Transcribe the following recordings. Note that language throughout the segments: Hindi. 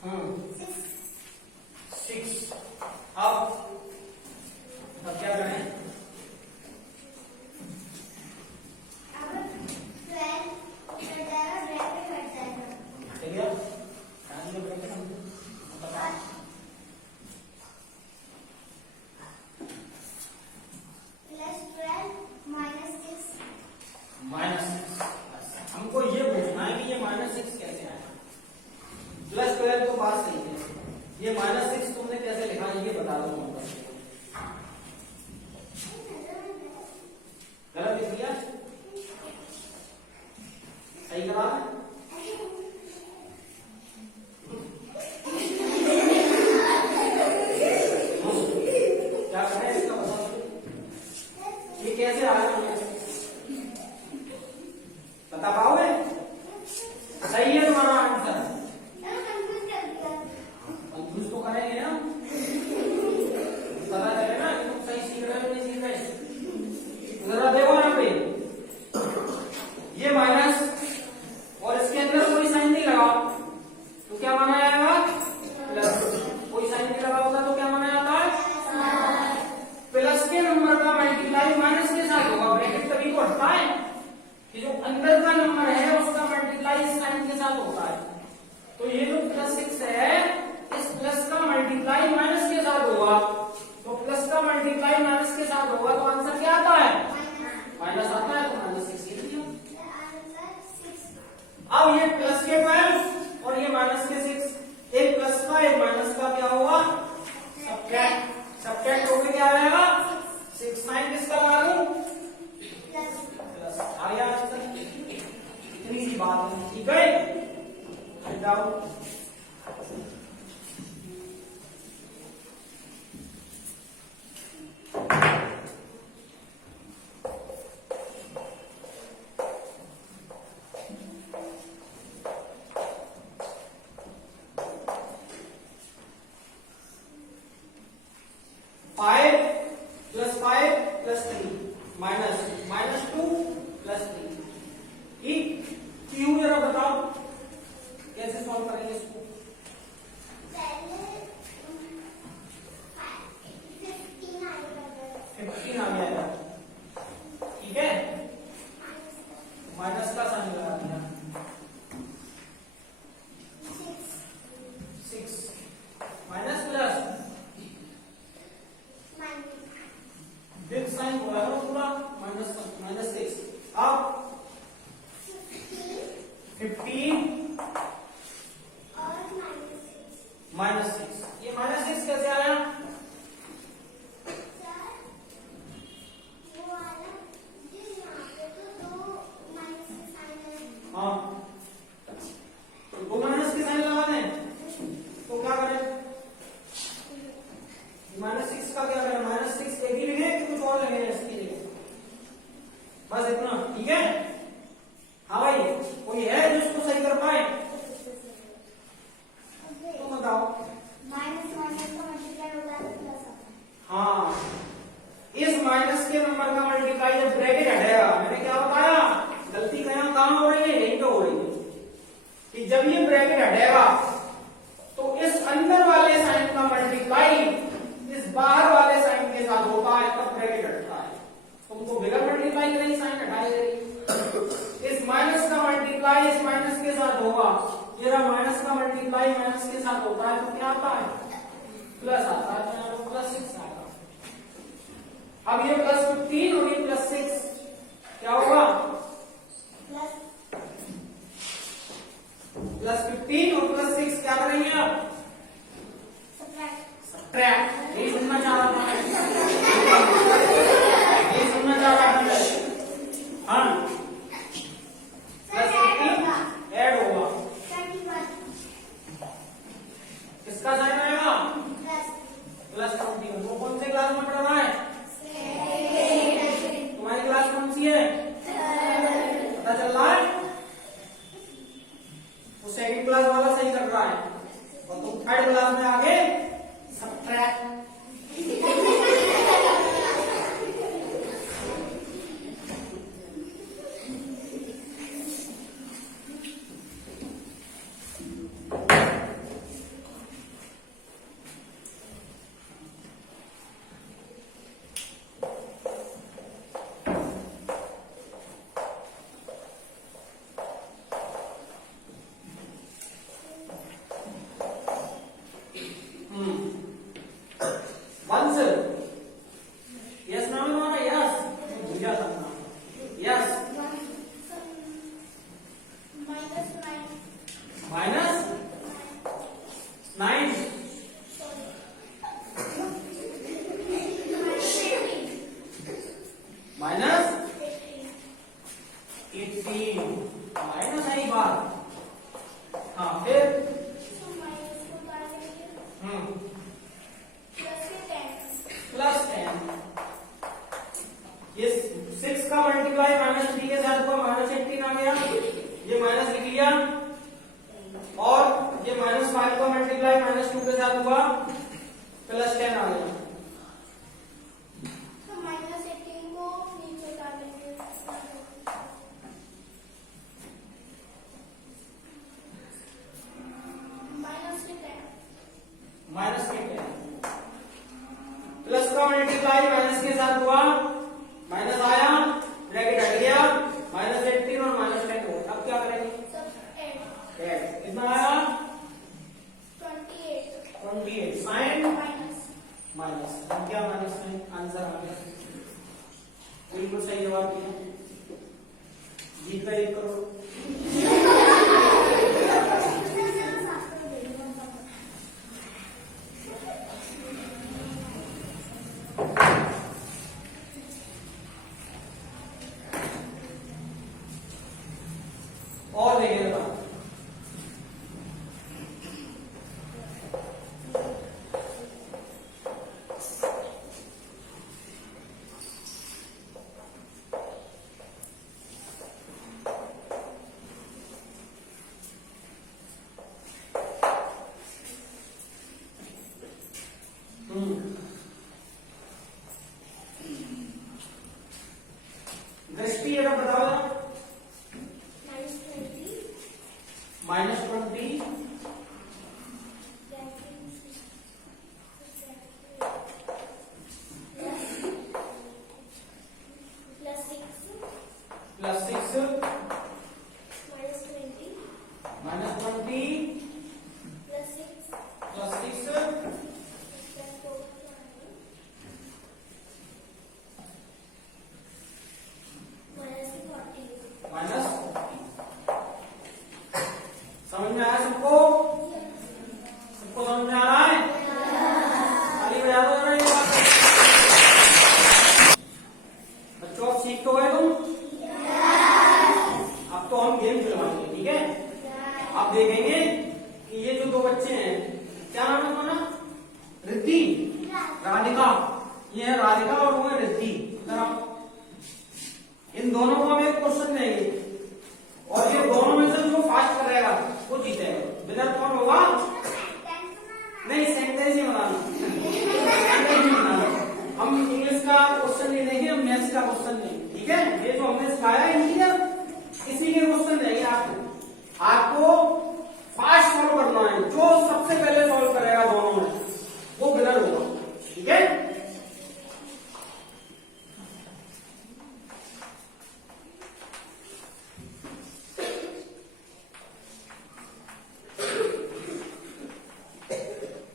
6। अब क्या करें? ठीक है, -6। हमको ये पूछना है कि ये -6 कैसे आया। +12 तो बात सही है, ये -6 तुमने कैसे लिखा ये बता दो हमको। गलत लिख दिया, सही करा है? क्या करें इसका बताओ, ये कैसे आया बता पाओगे? सही है तुम्हारा आंसर। कंफ्यूज तो करेंगे ना, पता चले ना कि तुम सही सीख रहे हो नहीं सीख रहे। जरा देखो यहाँ पे, ये माइनस और इसके अंदर कोई साइन नहीं लगा तो क्या माना जाएगा? प्लस। कोई साइन नहीं लगा होता तो क्या माना जाता है? प्लस के नंबर का मल्टीप्लाई माइनस के साथ होगा। ब्रैकेट तभी को हटता है कि जो अंदर का नंबर है उसका मल्टीप्लाई साइन के साथ होता है। तो ये जो +6 है, इस प्लस का मल्टीप्लाई माइनस के साथ होगा। तो प्लस का मल्टीप्लाई माइनस के साथ होगा तो आंसर क्या आता है? माइनस आता है, तो -6 लिख दिया। अब ये प्लस के 12 और ये माइनस के 6, एक प्लस का एक माइनस का क्या होगा? सब्ट्रैक्ट होके क्या आएगा? 6। साइन किसका लगा लूं? प्लस। आया आंसर, इतनी सी बात है। ठीक है, हटाओ। -5 + 3 -2 + 3। ठीक, क्यों जरा बताओ कैसे सॉल्व करेंगे इसको? आ गया, ठीक है, माइनस का साइन लगा दिया। 6 माइनस प्लस बिग साइन हुआ है पूरा -6। अब 15 और -6, ये -6 कैसे आया? हाँ, तो 2 माइनस के साइन लगा दें तो क्या करें? -6 का क्या करें? -6 एक ही लिखे कि कुछ और लगे इसके लिए? बस इतना, ठीक है। हाँ भाई, कोई है जो इसको सही कर पाए तो बताओ। हाँ, इस माइनस के नंबर का मल्टीप्लाई जब ब्रैकेट हटेगा, मैंने क्या बताया? गलती कहां हो रही है? यही तो हो रही है कि जब ये ब्रैकेट हटेगा तो इस अंदर वाले साइन का मल्टीप्लाई इस बाहर वाले साइन के साथ होता है, तब ब्रैकेट हटता है। तुमको बिगर मल्टीप्लाई करें साइन हटाई जाएगी। इस माइनस का मल्टीप्लाई इस माइनस के साथ होगा, ये माइनस का मल्टीप्लाई माइनस के साथ होता है तो क्या आता है? प्लस आता है, तो यहाँ पर +6 आएगा। अब ये +15 और ये +6 क्या होगा? +15 और +6 क्या करेंगे आप? सब्ट्रैक्ट। यही सुनना चाह रहा था, यही सुनना चाह रहा था। हाँ, +15 ऐड होगा, किसका साइन आएगा? +21। वो कौन से क्लास में पढ़ रहा है? तुम्हारी क्लास कौन सी है? पता चल रहा है? वो सेकंड क्लास वाला सही कर रहा है और तुम थर्ड क्लास में आगे सब्ट्रैक्ट। 9 माइनस 18 माइनस आई बार। हाँ फिर प्लस 10 ये 6 का मल्टीप्लाई -3 के साथ हुआ -18 आ गया, ये माइनस लिख लिया, और ये -5 का मल्टीप्लाई -2 के साथ हुआ +10 आ गया। तो -18 को नीचे डालेंगे, -10 प्लस का मल्टीप्लाई माइनस के साथ हुआ, माइनस आया, ब्रैकेट हट गया, -18 और -10 हो। अब क्या करेंगे? ऐड। कितना आया? 28 साइन माइनस। हम क्या माइनस में आंसर आ गया, बिल्कुल सही जवाब दिया। जीत का 1 करोड़। और देखिए बता, दृष्टि अगर बताओ -20 +6 -20 +6 माइनस। समझ में आया सबको? सबको समझ में आ रहा है? खाली बजा दो जरा ये बात। बच्चों अब सीख तो गए तुम? अब तो हम गेम खिलवाएंगे, ठीक है? अब देखेंगे कि ये जो 2 बच्चे हैं, क्या नाम है तुम्हारा? रिद्धि, राधिका। ये है राधिका और वो है रिद्धि। इन दोनों को हम एक क्वेश्चन देंगे, और ये दोनों में से जो फास्ट करेगा वो जीतेगा। विनर कौन होगा? नहीं, सेंटेंस ही बनाना, सेंटेंस ही बनाना। हम इंग्लिश का क्वेश्चन नहीं देंगे, हम मैथ्स का क्वेश्चन देंगे, ठीक है? ये जो हमने सिखाया है इंजीनियर, इसी के क्वेश्चन देंगे आपको। आपको फास्ट सॉल्व करना है, जो सबसे पहले सॉल्व करेगा दोनों में वो विनर होगा, ठीक है?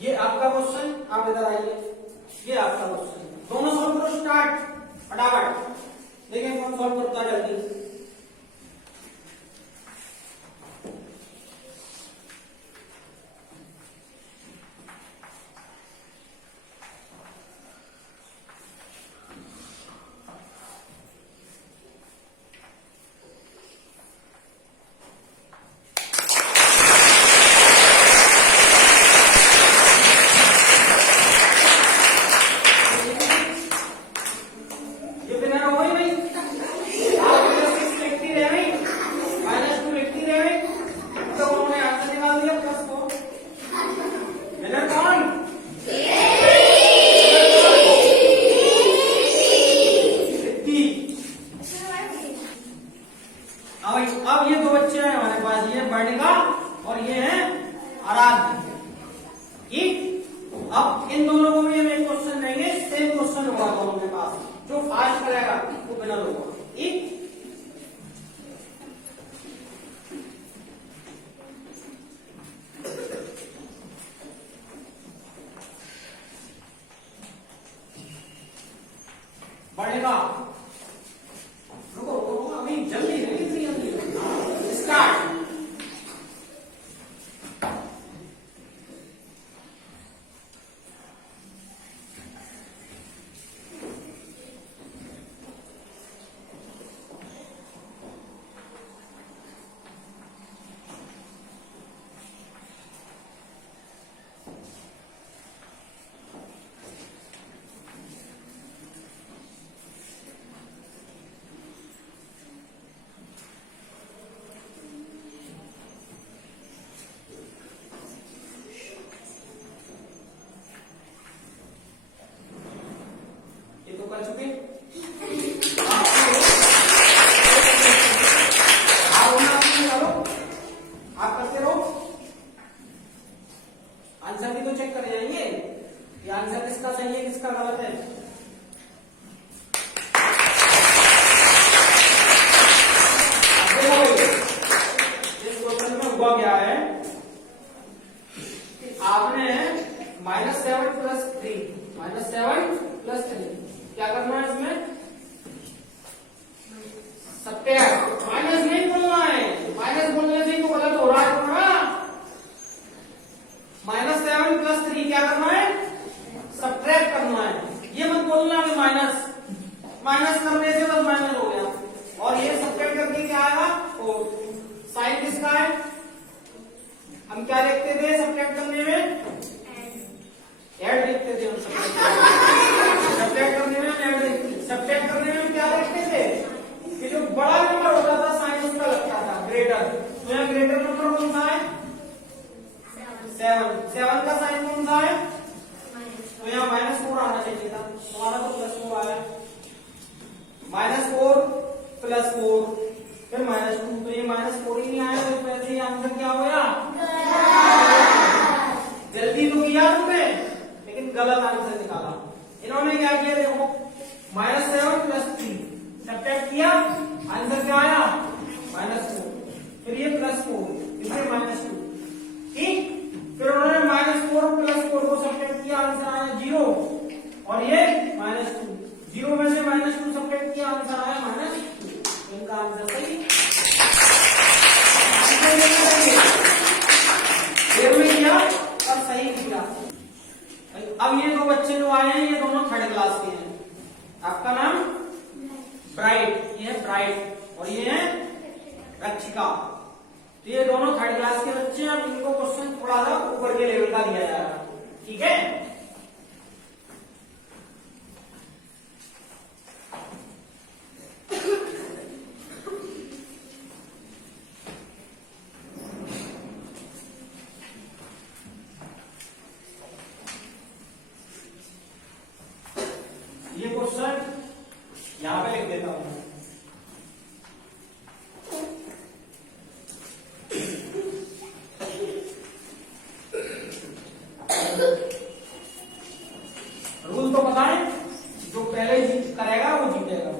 ये आपका क्वेश्चन, आप इधर आइए। ये आपका क्वेश्चन, दोनों सॉल्व करो, स्टार्ट फटाफट। देखिए कौन सॉल्व करता है जल्दी। अब ये 2 बच्चे हैं हमारे पास, ये वर्णिका और ये है आराध्य, ठीक? अब इन दोनों को भी हम एक क्वेश्चन देंगे, सेम क्वेश्चन होगा दोनों के पास, जो फास्ट करेगा वो विनर होगा, ठीक? बढ़ेगा, रुको रुको अभी जल्दी नहीं, इतनी जल्दी स्टार्ट। आंसर भी तो चेक कर जाएंगे ये आंसर किसका सही है किसका गलत है। अब देखो इस क्वेश्चन में हुआ क्या है कि आपने -7 प्लस 3 क्या करना है इसमें सब्ट्रैक्ट माइनस नहीं बोलना है माइनस बोलने से ही तो गलत हो रहा है थोड़ा। -7 प्लस 3 क्या करना है सब्ट्रैक्ट करना है ये मत बोलना है माइनस करने से बस माइनस हो गया और ये सब्ट्रैक्ट करके क्या आएगा तो साइन किसका है हम क्या लिखते थे सब्ट्रैक्ट करने में ऐड लिखते थे हम सब्ट्रैक्ट करने में ऐड लिखते थे। सब्ट्रैक्ट करने में क्या लिखते थे कि जो बड़ा नंबर होता था साइन उसका लगता था ग्रेटर तो यहाँ ग्रेटर नंबर कौन सा है 7 का साइन कौन सा है तो यहाँ -4 आना चाहिए था हमारा तो +4 आया -4 +4 फिर -2 तो ये -4 ही नहीं आया तो वैसे ही आंसर क्या हो गया जल्दी तो किया तुमने लेकिन गलत आंसर निकाला। इन्होंने क्या किया देखो -7 + 3 सब्ट्रैक्ट किया आंसर क्या आया -4 फिर ये +4 इसमें -2 ठीक फिर उन्होंने -4 + 4 को सब्ट्रैक्ट किया आंसर आया 0 और ये -2 0 में से -2 सब्ट्रैक्ट किया आंसर आया -2 इनका आंसर सही देर में किया और सही किया। अब ये दो बच्चे जो आए हैं ये दोनों 3rd क्लास के हैं आपका नाम ब्राइट ये है ब्राइट और ये है रक्षिका तो ये दोनों 3rd क्लास के बच्चे हैं। अब इनको क्वेश्चन थोड़ा सा ऊपर के लेवल का दिया जा रहा है ठीक है। ये क्वेश्चन यहां पे लिख देता हूं रूल तो पता है जो पहले जीत करेगा वो जीतेगा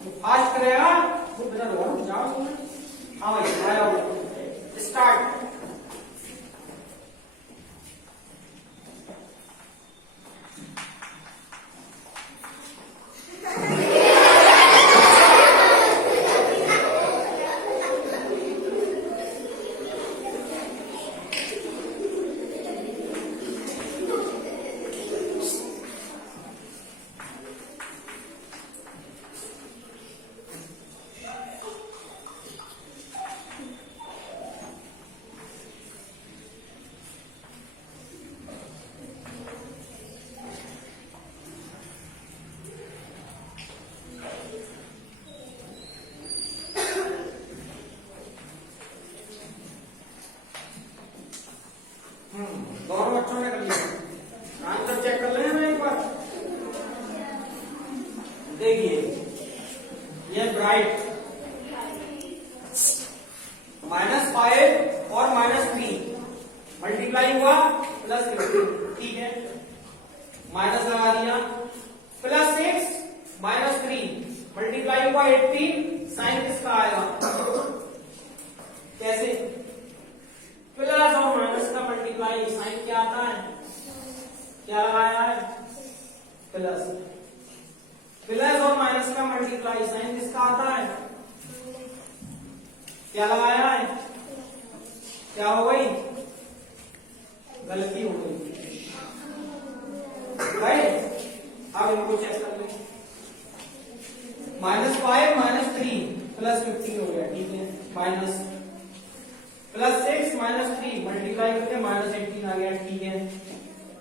जो फास्ट करेगा वो बेटा लोग जाओ हाँ भाई आया स्टार्ट। दोनों बच्चों ने कर लिया आंसर चेक कर लेना एक बार देखिए ये ब्राइट -5 और -3 मल्टीप्लाई हुआ +15 ठीक है माइनस लगा दिया +6 -3 मल्टीप्लाई हुआ 18 साइन किसका आएगा कैसे प्लस और माइनस का मल्टीप्लाई साइन क्या आता है क्या लगाया है प्लस और माइनस का मल्टीप्लाई साइन किसका आता है क्या लगाया है क्या हो गई गलती हो गई भाई अब इनको चेक कर लें -5 -3 +15 हो गया ठीक है माइनस +6 -3 मल्टीप्लाई करके -18 आ गया ठीक है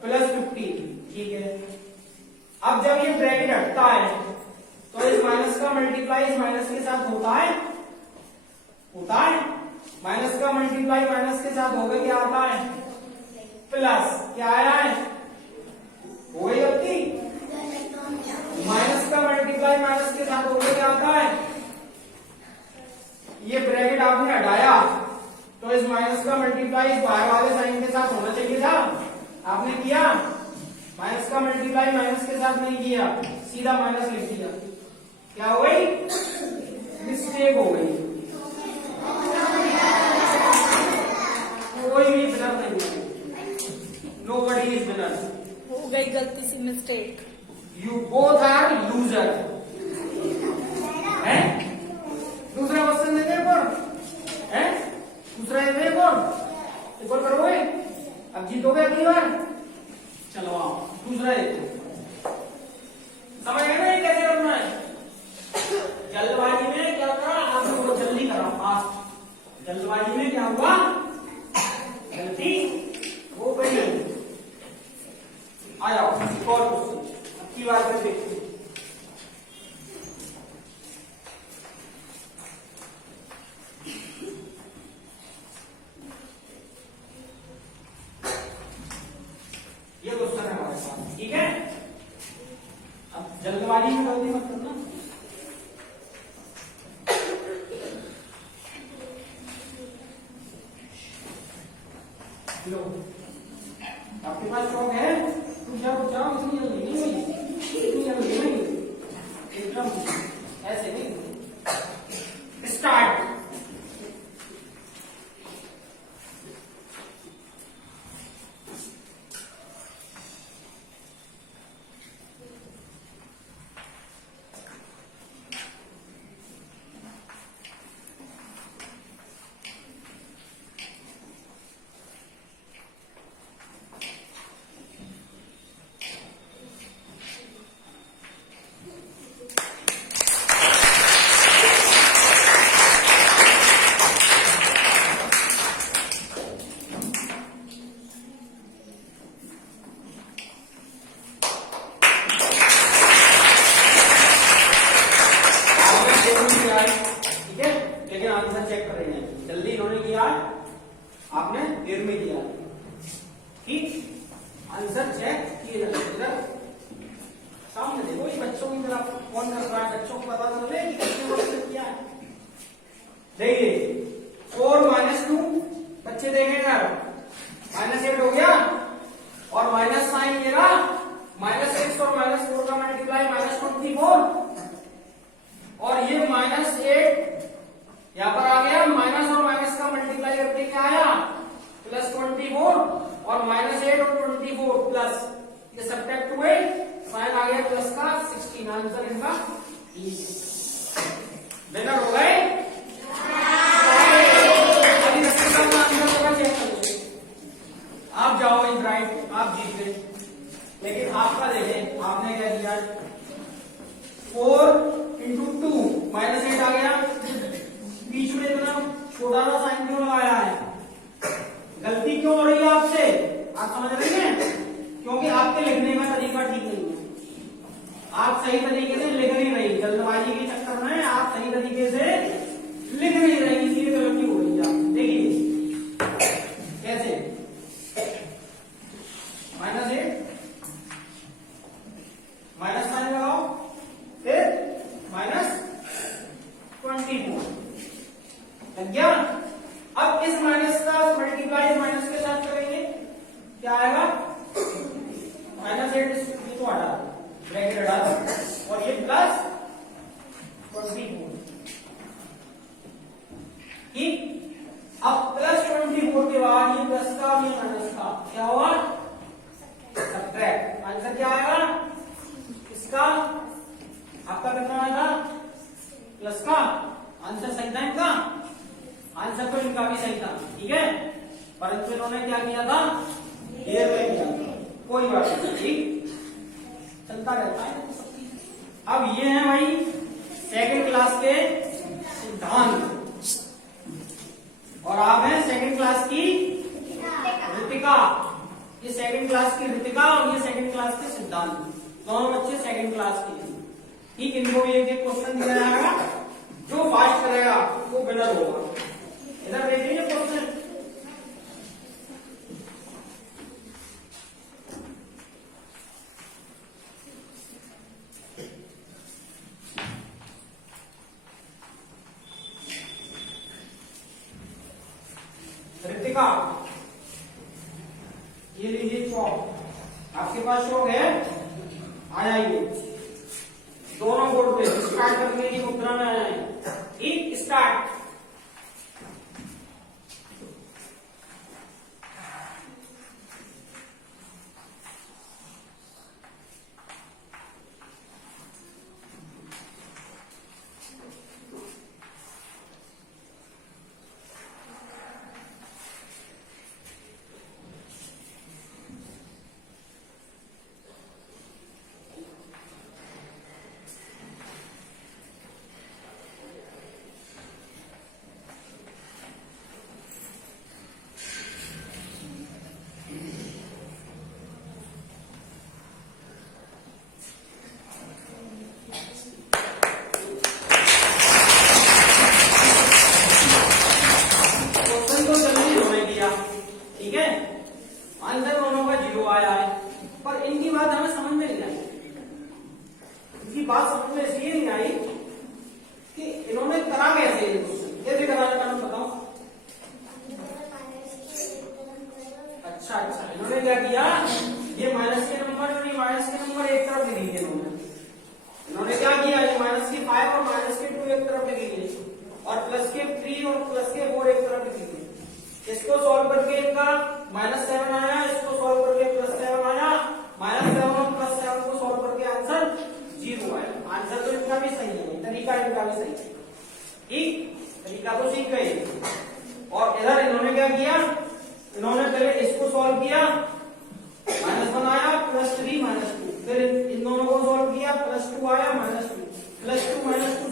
+15 ठीक है। अब जब ये ब्रैकेट हटता है तो इस माइनस का मल्टीप्लाई इस माइनस के साथ होता है माइनस का मल्टीप्लाई माइनस के साथ होगा क्या आता है प्लस क्या आया है हो गई गलती माइनस का मल्टीप्लाई माइनस के साथ होगा क्या आता है ये ब्रैकेट आपने हटाया तो इस माइनस का मल्टीप्लाई इस बाहर वाले साइन के साथ होना चाहिए था, आपने किया? माइनस का मल्टीप्लाई माइनस के साथ नहीं किया, सीधा माइनस लिख दिया। क्या हो गई? मिस्टेक हो गई। कोई भी विनर नहीं है, नोबडी इज विनर। हो गई गलती से mistake. You both are loser. है दूसरा क्वेश्चन देंगे एक और, है दूसरा देंगे एक और करोगे? अब जीतोगे अगली बार। चलो आओ दूसरा देखो, समझ गए ना ये कैसे करना है? जल्दबाजी में क्या करा आपने, वो जल्दी करा फास्ट। जल्दबाजी में क्या हुआ? गलती वो गई। आ जाओ एक और क्वेश्चन, अब की बार फिर देखते हैं। ये क्वेश्चन है हमारे पास, ठीक है? अब जल्दबाजी में गलती मत करना। लो आपके पास स्टॉक है, कुछ जाओ इतनी जल्दी नहीं हुई, इतनी जल्दी नहीं, एकदम ऐसे नहीं। स्टार्ट। आंसर चेक कर रहे हैं, जल्दी इन्होंने किया, आपने देर में किया, ठीक? आंसर चेक किए जाते हैं। सामने देखो, ये बच्चों की तरफ कौन कर रहा है, बच्चों को पता चले कि किसने क्वेश्चन किया है। देखिए 4 - 2 बच्चे देखेंगे, -8 हो गया, और माइनस साइन ये रहा, -6 और -4 का मल्टीप्लाई -24, और ये -8 यहां पर आ गया, माइनस और माइनस का मल्टीप्लाई करके क्या आया? +24, और -8 और 24 प्लस, ये सब्ट्रैक्ट हुए, साइन आ गया प्लस का 16। आंसर इनका विनर हो गए। अभी आंसर चेक करो, आप जाओ इन राइट, आप जीत गए। लेकिन आपका देखें, आपने क्या किया? 4 × 2 -8 आ गया, बीच में इतना छोटा सा साइन क्यों लगाया है? गलती क्यों हो रही है आपसे? आप समझ रही हैं? क्योंकि आपके लिखने का तरीका ठीक नहीं है, आप सही तरीके से लिख नहीं रही, जल्दबाजी के चक्कर में आप सही तरीके से लिख नहीं रही, इसलिए गलती हो रही है। आप देखिए कैसे, -8 माइनस साइन लगाओ, फिर -24 लग गया। अब इस माइनस का मल्टीप्लाई माइनस के साथ करेंगे, क्या आएगा? -8 ये तो हटा, ब्रैकेट हटा दो, और ये +24, ठीक? अब +24 के बाद ये प्लस का और ये माइनस का क्या हुआ? सब्ट्रैक्ट। आंसर क्या आएगा इसका? आपका कितना आएगा? प्लस का। आंसर सही था इनका, आंसर तो इनका भी सही था, ठीक है, परंतु इन्होंने क्या किया था? देर में किया था। कोई बात नहीं, ठीक, चलता रहता है। अब ये है भाई सेकंड क्लास के सिद्धांत, और आप हैं सेकंड क्लास की ऋतिका। ये सेकंड क्लास की ऋतिका और ये सेकंड क्लास के सिद्धांत, दोनों बच्चे सेकंड क्लास के, ठीक? इनको भी एक क्वेश्चन दिया जाएगा, जो फास्ट करेगा वो विनर होगा। इधर देखिए क्वेश्चन, ये लीजिए चौक, आपके पास चौक है, आ जाइए दोनों बोर्ड पे स्टार्ट करके ये मुद्रा में आ जाए। ठीक, स्टार्ट। क्वेश्चन तो जल्दी होने दिया, ठीक है, आंसर दोनों का 0 आया है, पर इनकी बात हमें समझ में नहीं आई। इनकी बात समझ में इसलिए नहीं आई कि इन्होंने करा कैसे ये क्वेश्चन, कैसे करा है मैडम बताओ। अच्छा अच्छा, इन्होंने क्या किया, ये माइनस के नंबर और ये माइनस के नंबर एक तरफ लिख दिए इन्होंने क्या किया, ये माइनस के 5 और माइनस के 2 एक तरफ लिख दिए और प्लस के 3 और प्लस के 4 एक तरफ लिख दिए। इसको सॉल्व करके इनका -7 आया, इसको सॉल्व करके +7 आया, -7 और +7 को सॉल्व करके आंसर 0 आया। आंसर तो इनका भी सही है, तरीका इनका भी सही है, ठीक, तरीका तो सीख गए। और इधर इन्होंने क्या किया, इन्होंने पहले इसको सॉल्व किया